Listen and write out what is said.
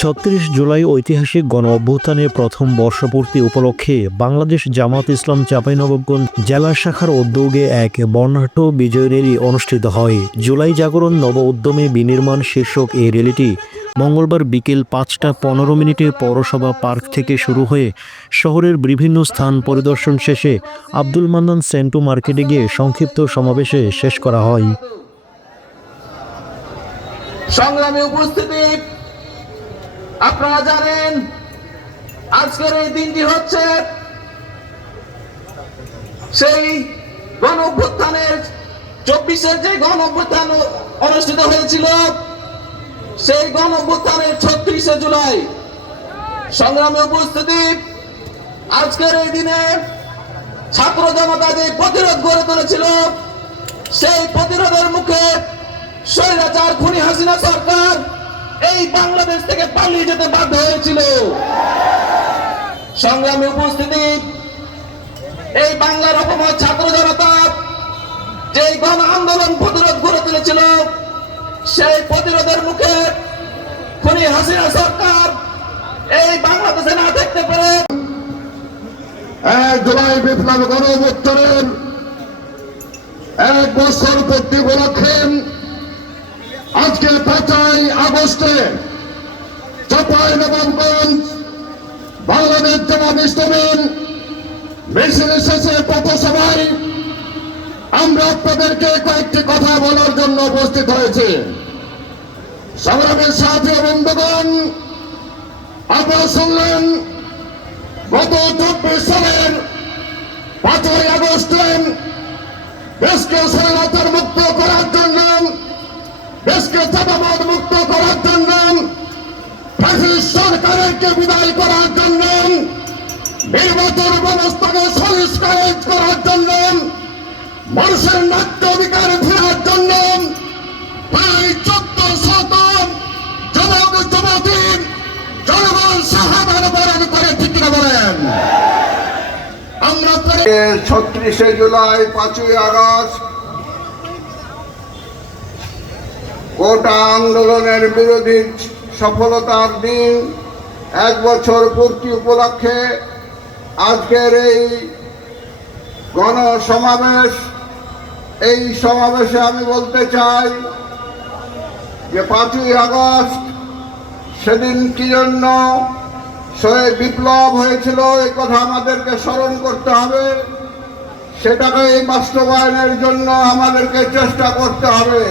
৩৬ জুলাই ঐতিহাসিক গণ অভ্যুত্থানের প্রথম বর্ষপূর্তি উপলক্ষে বাংলাদেশ জামাত ইসলাম চাঁপাইনবাবগঞ্জ জেলা শাখার উদ্যোগে এক বর্ণাঢ্য বিজয় র্যালি অনুষ্ঠিত হয়। জুলাই জাগরণ নব উদ্যমে বিনির্মাণ শীর্ষক এই র্যালিটি মঙ্গলবার বিকেল ৫টা ১৫ পৌরসভা পার্ক থেকে শুরু হয়ে শহরের বিভিন্ন স্থান পরিদর্শন শেষে আব্দুল মান্নান সেন্টু মার্কেটে গিয়ে সংক্ষিপ্ত সমাবেশে শেষ করা হয়। সংগ্রামী উপস্থিতি, আপনারা জানেন আজকের এই দিনটি হচ্ছে সেই গণ অভ্যুত্থানের ২৪-এর যে গণ অভ্যুত্থান অনুষ্ঠিত হয়েছিল, সেই গণ অভ্যুত্থানের ৩৬শে জুলাই। সংগ্রামী উপস্থিতি, আজকের এই দিনে ছাত্র জনতা যে প্রতিরোধ গড়ে তুলেছিল, সেই প্রতিরোধের মুখে স্বৈরাচার খুনি হাসিনা সরকার এই বাংলাদেশ থেকে পালিয়ে যেতে বাধ্য হয়েছিল। সংগ্রামী উপস্থিতি, এই বাংলার অপময় ছাত্র জনতা যে গণ আন্দোলন প্রতিরোধ গড়ে তুলেছিল, সেই প্রতিরোধের মুখে খুনি হাসিনা সরকার এই বাংলাদেশে না দেখতে পারে। জুলাই বিপ্লব গণ অভ্যুত্থানের ১ বছর পূর্তি উপলক্ষে আজকে ৫ই আগস্টে চাঁপাইনবাবগঞ্জ বাংলাদেশ জামাত ইসলামের মিছিল শেষে পথসভায় আমরা আপনাদেরকে কয়েকটি কথা বলার জন্য উপস্থিত হয়েছি। সংগ্রামের সাথী বন্ধুগণ, আপনারা শুনলেন গত ২৪ সালের ৫ই আগস্টে দেশকে স্বাধীনতার মুক্ত করার জন্য, দেশকে চাঁদাবাদ মুক্ত করার জন্য, ফ্যাসিস্ট সরকারকে বিদায় করার জন্য, নির্বাচন ব্যবস্থাকে সংস্কার করার জন্য, মানুষের ন্যায্য অধিকার ফেরার জন্য প্রায় ১৪০০ যুবক যুবতী জনগণ শাহাদাত বরণ করে, ঠিক না বলেন? আমরা ৩৬শে জুলাই ৫ই আগস্ট কোটা আন্দোলনের বিরোধী সফলতার দিন, ১ বছর পূর্তি উপলক্ষে আজকের এই গণসমাবেশ। এই সমাবেশে আমি বলতে চাই যে ৫ই আগস্ট সেদিন কি জন্য বিপ্লব হয়েছিল, এই কথা আমাদেরকে স্মরণ করতে হবে। সেটাকে বাস্তবায়নের জন্য আমাদেরকে চেষ্টা করতে হবে।